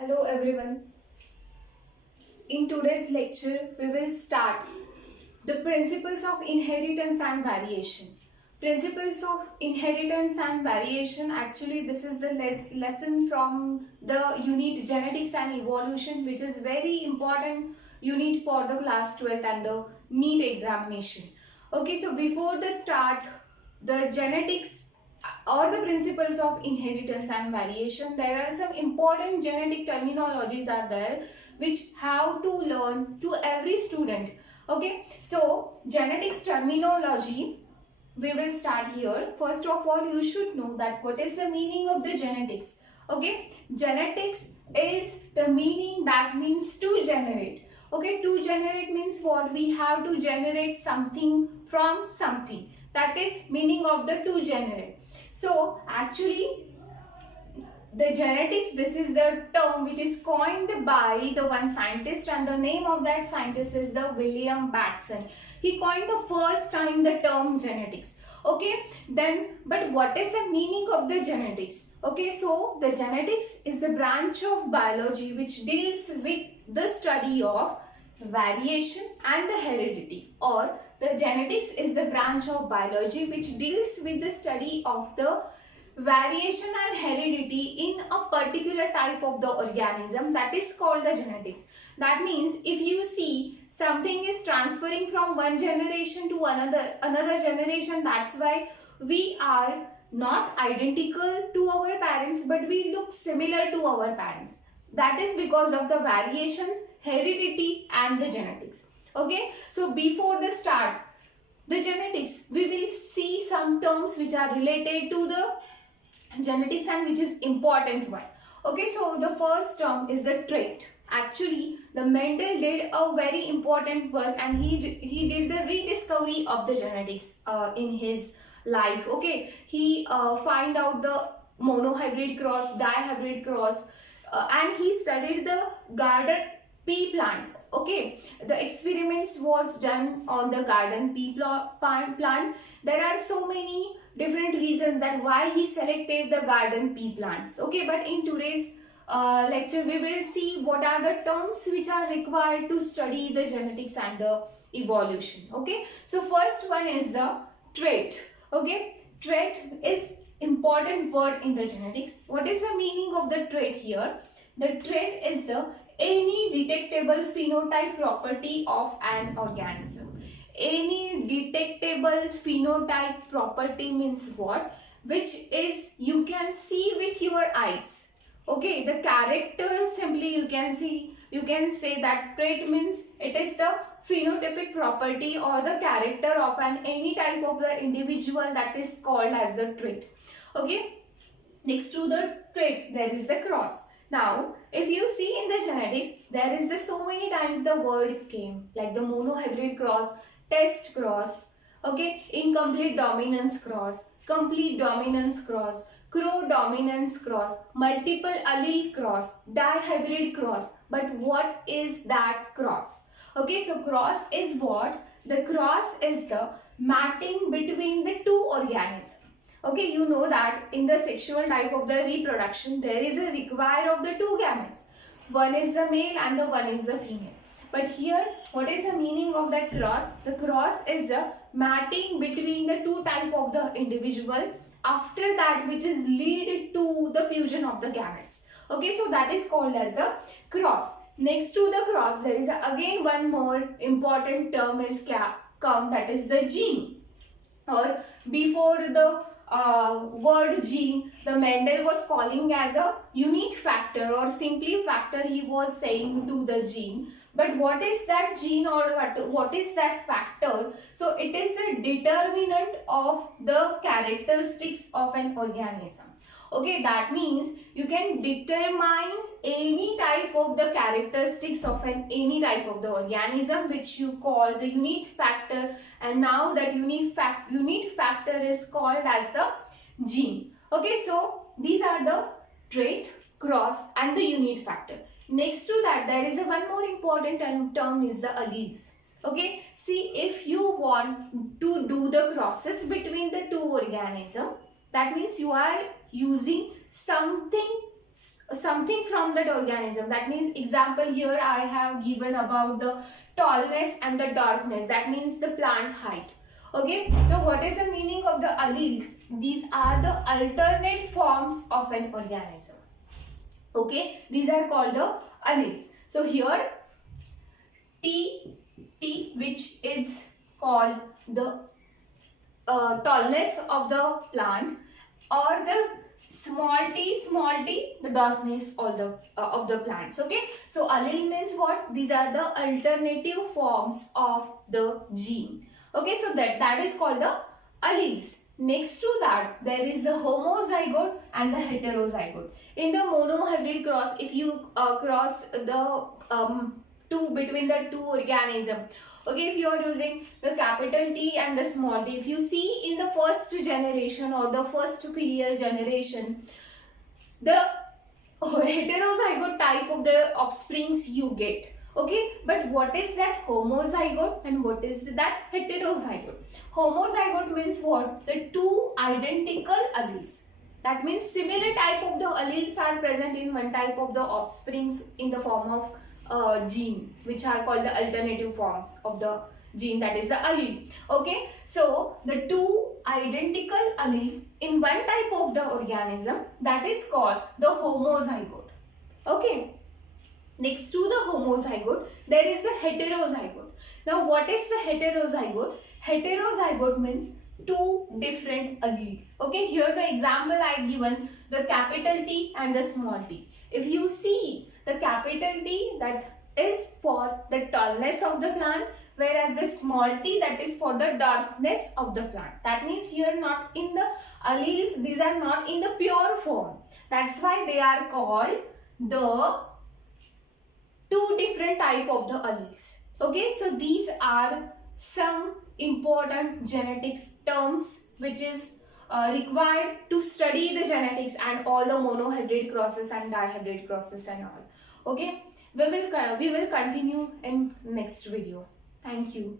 Hello everyone. In today's lecture, we will start the principles of inheritance and variation. Principles of inheritance and variation, actually this is the lesson from the unit genetics and evolution, which is very important unit for the class 12th and the NEET examination. Okay, so before the start, the genetics or the principles of inheritance and variation, there are some important genetic terminologies are there which have to learn to every student. Okay, so genetics terminology, we will start here. First of all, you should know that what is the meaning of the genetics. Okay, genetics is the meaning that means to generate. Okay, to generate means what? We have to generate something from something. That is meaning of the to generate. So actually the genetics, this is the term which is coined by the one scientist, and the name of that scientist is the William Batson. He coined the first time the term genetics. Okay, then but what is the meaning of the genetics? Okay, so the genetics is the branch of biology which deals with the study of variation and the heredity, or the genetics is the branch of biology which deals with the study of the variation and heredity in a particular type of the organism, that is called the genetics. That means if you see something is transferring from one generation to another generation, that's why we are not identical to our parents but we look similar to our parents. That is because of the variations, heredity and the genetics. Okay, so before the start the genetics, we will see some terms which are related to the genetics and which is important one. Okay, so the first term is the trait. Actually the Mendel did a very important work and he did the rediscovery of the genetics in his life. Okay, he find out the monohybrid cross, dihybrid cross, and he studied the garden pea plant. Okay, the experiments was done on the garden pea plant. There are so many different reasons that why he selected the garden pea plants. Okay, but in today's lecture we will see what are the terms which are required to study the genetics and the evolution. Okay, so first one is the trait. Okay, trait is important word in the genetics. What is the meaning of the trait here? The trait is the any detectable phenotype property of an organism. Any detectable phenotype property means what? Which is you can see with your eyes. Okay, the character simply you can see, you can say that trait means it is the phenotypic property or the character of an any type of the individual, that is called as the trait. Okay, next to the trait there is the cross. Now if you see in the genetics, there is the so many times the word came like the monohybrid cross, test cross, okay, incomplete dominance cross, complete dominance cross, crow dominance cross, multiple allele cross, dihybrid cross. But what is that cross? Okay, so cross is what? The cross is the matching between the two organisms. Okay, you know that in the sexual type of the reproduction, there is a require of the two gametes. One is the male and the one is the female. But here, what is the meaning of that cross? The cross is the matching between the two type of the individual. After that, which is lead to the fusion of the gametes. Okay, so that is called as the cross. Next to the cross, there is again one more important term is come, that is the gene. Or before the word gene, the Mendel was calling as a unit factor or simply factor he was saying to the gene. But what is that gene or what is that factor? So it is the determinant of the characteristics of an organism. Okay, that means you can determine any type of the characteristics of any type of the organism which you call the unit factor, and now that unit factor is called as the gene. Okay, so these are the trait, cross and the unit factor. Next to that there is a one more important term is the alleles. Okay, see if you want to do the crosses between the two organisms, that means you are using something something from that organism. That means, example here I have given about the tallness and the dwarfness. That means the plant height. Okay, so what is the meaning of the alleles? These are the alternate forms of an organism. Okay, these are called the alleles. So here T, which is called the tallness of the plant, or the small t, the dwarfness of the plants. Okay, so allele means what? These are the alternative forms of the gene. Okay, so that is called the alleles. Next to that, there is the homozygote and the heterozygote. In the monohybrid cross, if you cross the two between the two organisms, okay, if you are using the capital T and the small t, if you see in the first generation or the first filial generation, the heterozygote type of the offsprings you get. Okay, but what is that homozygote and what is that heterozygote? Homozygote means what? The two identical alleles. That means similar type of the alleles are present in one type of the offsprings in the form of gene, which are called the alternative forms of the gene, that is the allele. Okay, so the two identical alleles in one type of the organism, that is called the homozygote. Okay, next to the homozygote, there is the heterozygote. Now what is the heterozygote? Heterozygote means two different alleles. Okay, here the example I have given, the capital T and the small t. If you see the capital T, that is for the tallness of the plant, whereas the small t, that is for the darkness of the plant. That means here not in the alleles, these are not in the pure form. That's why they are called the two different type of the alleles. Okay, so these are some important genetic terms which is required to study the genetics and all the monohybrid crosses and dihybrid crosses and all. Okay, we will continue in next video. Thank you.